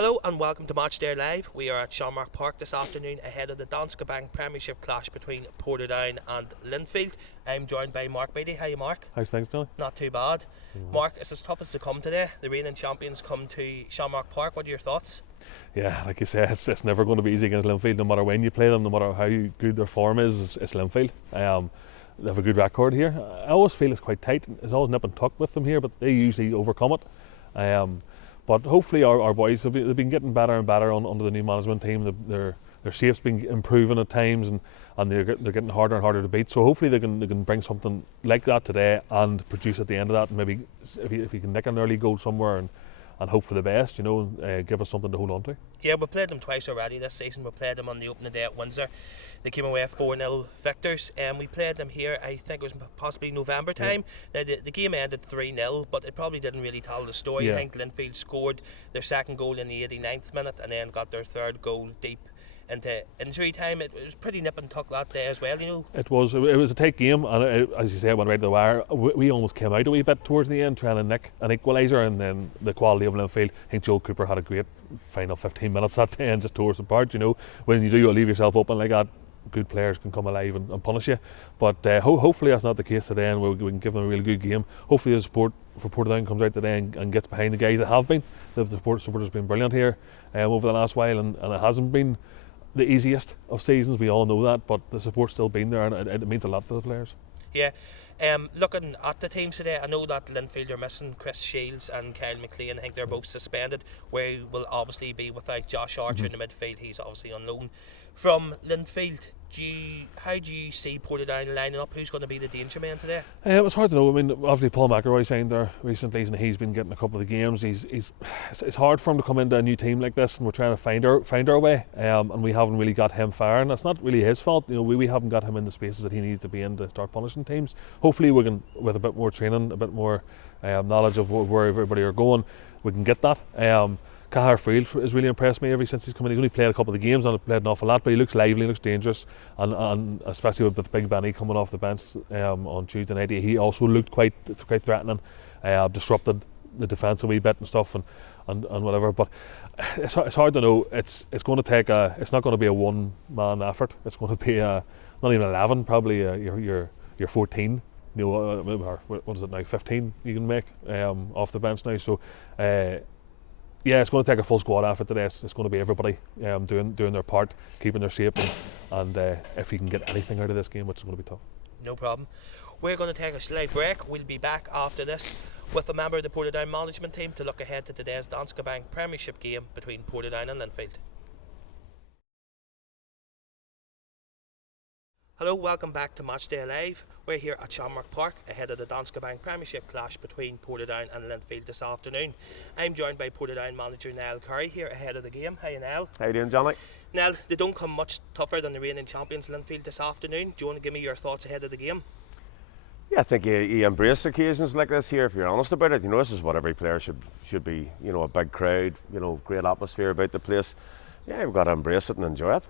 Hello and welcome to Matchday Live. We are at Shamrock Park this afternoon ahead of the Danske Bank Premiership clash between Portadown and Linfield. I'm joined by Mark Beattie. How are you, Mark? How's things, Jonny? Not too bad. Mark, it's as tough as to come today. The reigning champions come to Shamrock Park. What are your thoughts? Yeah, like you say, it's never going to be easy against Linfield. No matter when you play them, no matter how good their form is, it's Linfield. They have a good record here. I always feel it's quite tight. It's always nip and tuck with them here, but they usually overcome it. But hopefully our boys, they've been getting better and better under the new management team. Their shape's been improving at times, and they're getting harder and harder to beat. So hopefully they can bring something like that today and produce at the end of that. And maybe if you can nick an early goal somewhere and hope for the best, give us something to hold on to. Yeah, we played them twice already this season. We played them on the opening day at Windsor. They came away 4-0 victors, and we played them here, I think it was possibly November time. Now, the game ended 3-0, but it probably didn't really tell the story. Yeah. I think Linfield scored their second goal in the 89th minute and then got their third goal deep into injury time. It was pretty nip and tuck that day as well, It was a tight game, and as you say, it went right to the wire. We almost came out a wee bit towards the end trying to nick an equaliser, and then the quality of Linfield. I think Joel Cooper had a great final 15 minutes that day and just tore us apart. When you do, you leave yourself open like that, good players can come alive and punish you. But hopefully that's not the case today, and we can give them a really good game. Hopefully the support for Portadown comes out today and gets behind the guys that have been. The support has been brilliant here over the last while, and it hasn't been the easiest of seasons, we all know that, but the support's still been there, and it means a lot to the players. Yeah. Looking at the teams today, I know that Linfield are missing Chris Shields and Kyle McLean. I think they're both suspended. We will obviously be without Josh Archer in the midfield. He's obviously on loan from Linfield. How do you see Portadown lining up? Who's going to be the danger man today? It's hard to know. I mean, obviously Paul McElroy signed there recently, and he's been getting a couple of the games. It's hard for him to come into a new team like this, and we're trying to find our way. And we haven't really got him firing. That's not really his fault. We haven't got him in the spaces that he needs to be in to start punishing teams. Hopefully, we can, with a bit more training, a bit more knowledge of where everybody are going, we can get that. Cahar Field has really impressed me ever since he's come in. He's only played a couple of the games and played an awful lot, but he looks lively, looks dangerous, and especially with Big Benny coming off the bench on Tuesday night, he also looked quite threatening, disrupted the defence a wee bit and stuff and whatever. But it's hard to know. It's going to take it's not going to be a one-man effort. It's going to be not even 11, probably your 14. Or what is it now? 15 you can make off the bench now. So. Yeah, it's going to take a full squad effort today. It's going to be everybody doing their part, keeping their shape, and if you can get anything out of this game, which is going to be tough. No problem. We're going to take a slight break. We'll be back after this with a member of the Portadown management team to look ahead to today's Danske Bank Premiership game between Portadown and Linfield. Hello, welcome back to Matchday Live. We're here at Shamrock Park ahead of the Danske Bank Premiership clash between Portadown and Linfield this afternoon. I'm joined by Portadown manager Niall Currie here ahead of the game. Hi Niall. How you doing, Jonny? Niall, they don't come much tougher than the reigning champions Linfield this afternoon. Do you want to give me your thoughts ahead of the game? Yeah, I think you embrace occasions like this here if you're honest about it. This is what every player should be. A big crowd, great atmosphere about the place. Yeah, we've got to embrace it and enjoy it.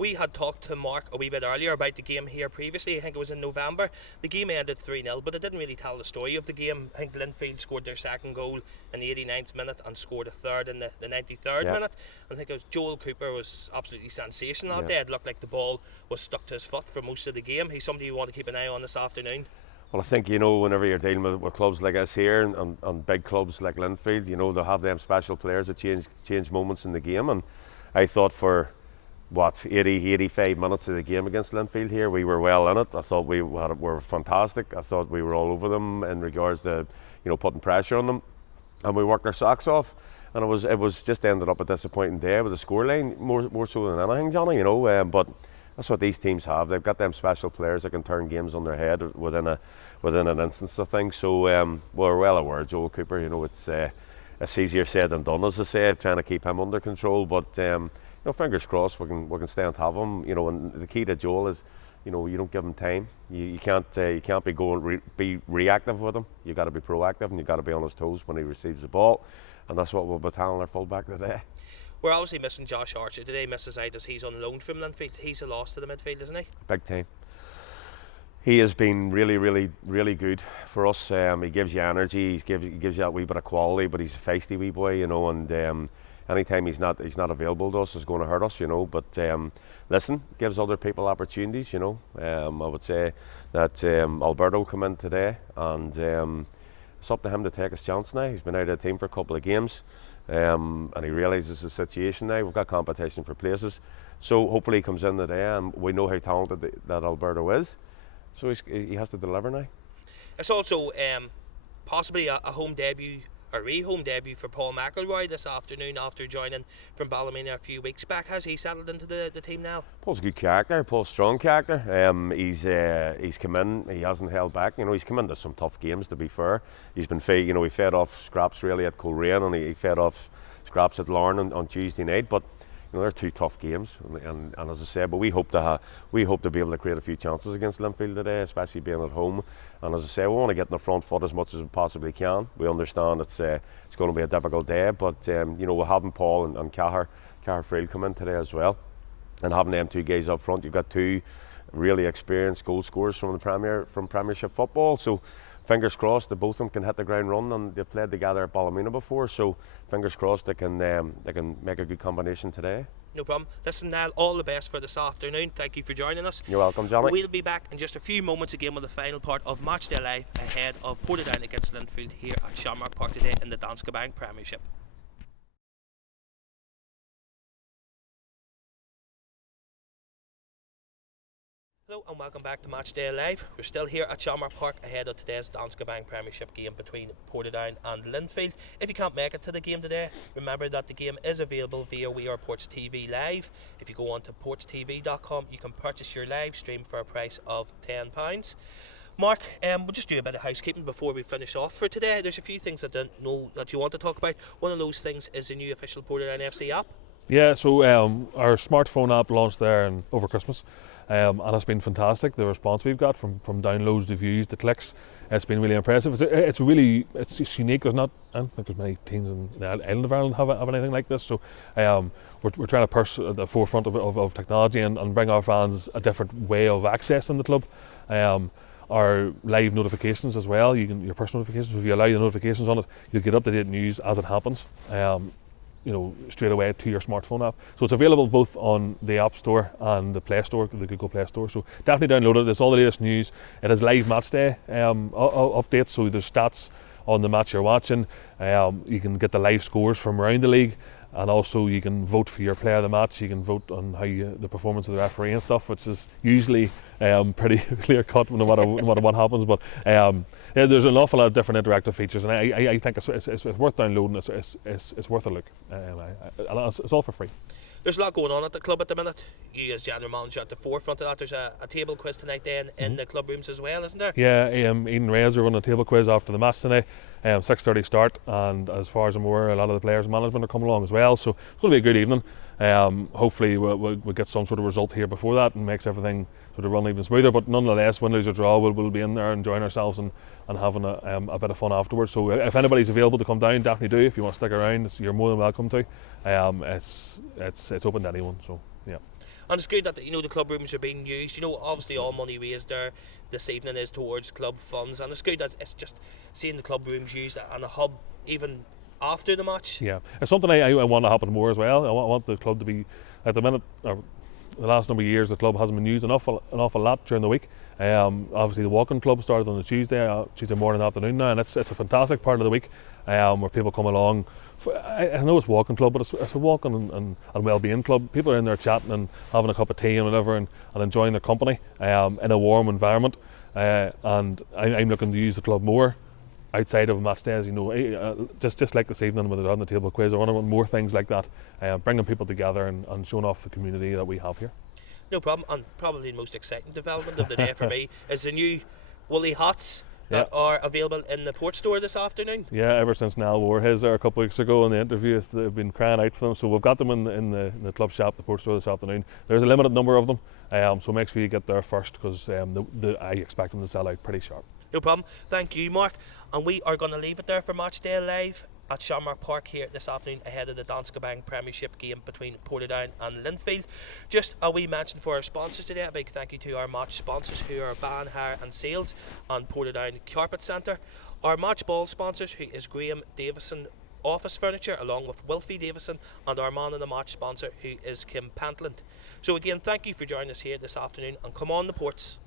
We had talked to Mark a wee bit earlier about the game here previously. I think it was in November. The game ended 3-0, but it didn't really tell the story of the game. I think Linfield scored their second goal in the 89th minute and scored a third in the 93rd minute. I think it was Joel Cooper was absolutely sensational that day. It looked like the ball was stuck to his foot for most of the game. He's somebody you want to keep an eye on this afternoon. Well, I think, whenever you're dealing with clubs like us here and big clubs like Linfield, they'll have them special players that change moments in the game. And I thought for 85 minutes of the game against Linfield here, we were well in it. I thought we were fantastic. I thought we were all over them in regards to putting pressure on them, and we worked our socks off. And it was just ended up a disappointing day with the scoreline more so than anything, Jonny. But that's what these teams have. They've got them special players that can turn games on their head within an instance of things. So we're well aware, Joel Cooper. It's easier said than done, as I say, trying to keep him under control. But fingers crossed we can stay on top of him. And the key to Joel is, you don't give him time. You can't be reactive with him. You got to be proactive, and you got to be on his toes when he receives the ball. And that's what we'll be telling our fullback today. We're obviously missing Josh Archer today. Misses out as he's on loan from Linfield. He's a loss to the midfield, isn't he? Big time. He has been really good for us. He gives you energy. He gives you that wee bit of quality, but he's a feisty wee boy, you know. And anytime he's not available to us is going to hurt us, you know. But listen, gives other people opportunities, you know. I would say that Alberto come in today, and it's up to him to take his chance now. He's been out of the team for a couple of games, and he realises the situation now. We've got competition for places, so hopefully he comes in today, and we know how talented that Alberto is. So he has to deliver now. It's also possibly a home debut, a re-home debut for Paul McElroy this afternoon after joining from Ballymena a few weeks back. Has he settled into the team now? Paul's a good character. Paul's a strong character. He's come in. He hasn't held back. You know, he's come into some tough games. To be fair, he's been he fed off scraps really at Coleraine, and he fed off scraps at Larne on Tuesday night. But you know, they're two tough games, and as I said, but we hope to be able to create a few chances against Linfield today, especially being at home. And as I say, we want to get in the front foot as much as we possibly can. We understand it's going to be a difficult day, but you know, we're having Paul and Cahir Friel come in today as well, and having them two guys up front. You've got two really experienced goal scorers from Premiership football, so fingers crossed that both of them can hit the ground running, and they've played together at Ballymena before, so fingers crossed they can make a good combination today. No problem. Listen, Niall, all the best for this afternoon. Thank you for joining us. You're welcome, Jonny. We'll be back in just a few moments again with the final part of Matchday Live ahead of Portadown against Linfield here at Shamrock Park today in the Danske Bank Premiership. Hello and welcome back to Matchday Live. We're still here at Shamrock Park ahead of today's Danske Bank Premiership game between Portadown and Linfield. If you can't make it to the game today, remember that the game is available via We Are Ports TV Live. If you go on to portstv.com, you can purchase your live stream for a price of £10. Mark, we'll just do a bit of housekeeping before we finish off for today. There's a few things I didn't know that you want to talk about. One of those things is the new official Portadown FC app. Yeah, so our smartphone app launched there over Christmas, and it's been fantastic. The response we've got from downloads to views to clicks, it's been really impressive. It's unique. I don't think there's many teams in the island of Ireland have anything like this. So we're trying to push at the forefront of technology and bring our fans a different way of accessing the club. Our live notifications as well. Your push notifications. If you allow the notifications on it, you'll get up-to-date news as it happens. You know, straight away to your smartphone app. So it's available both on the App Store and the Play Store, the Google Play Store. So definitely download it. It's all the latest news. It has live match day updates, so there's stats on the match you're watching. You can get the live scores from around the league, and also you can vote for your player of the match. You can vote on the performance of the referee and stuff, which is usually pretty clear cut no matter what happens. But yeah, there's an awful lot of different interactive features, and I think it's worth downloading. It's worth a look. It's all for free. There's a lot going on at the club at the minute. You as general manager at the forefront of that. There's a table quiz tonight then in the club rooms as well, isn't there? Yeah, Ian Reyes are running a table quiz after the match tonight. 6:30 start, and as far as I'm aware, a lot of the players and management are coming along as well, so it's going to be a good evening. Hopefully we'll get some sort of result here before that and makes everything sort of run even smoother, but nonetheless, win, lose or draw, we'll be in there enjoying ourselves and having a bit of fun afterwards. So if anybody's available to come down, definitely do. If you want to stick around, you're more than welcome to. It's open to anyone, so yeah. And it's good that the club rooms are being used. Obviously all money raised there this evening is towards club funds, and it's good that it's just seeing the club rooms used and a hub even after the match. Yeah, it's something I want to happen more as well. I want the club to be, at the minute, the last number of years, the club hasn't been used an awful lot during the week. Obviously the walking club started on the Tuesday morning, afternoon now, and it's a fantastic part of the week where people come along. I know it's walking club, but it's a walking and well-being club. People are in there chatting and having a cup of tea and whatever, and enjoying their company in a warm environment. And I'm looking to use the club more outside of match days, just like this evening when they're on the table quiz. I want more things like that, bringing people together and showing off the community that we have here. No problem. And probably the most exciting development of the day for me is the new woolly hats that are available in the Port store this afternoon. Yeah, ever since Niall wore his there a couple of weeks ago in the interview, they've been crying out for them. So we've got them in the club shop, the Port store this afternoon. There's a limited number of them, so make sure you get there first, because I expect them to sell out pretty sharp. No problem. Thank you, Mark. And we are going to leave it there for Matchday Live at Shamrock Park here this afternoon ahead of the Danske Bank Premiership game between Portadown and Linfield. Just a wee mention for our sponsors today. A big thank you to our match sponsors, who are Ban Hire and Sales and Portadown Carpet Centre. Our match ball sponsors, who is Graham Davison Office Furniture, along with Wilfie Davison, and our man in the match sponsor, who is Kim Pentland. So again, thank you for joining us here this afternoon, and come on the Ports.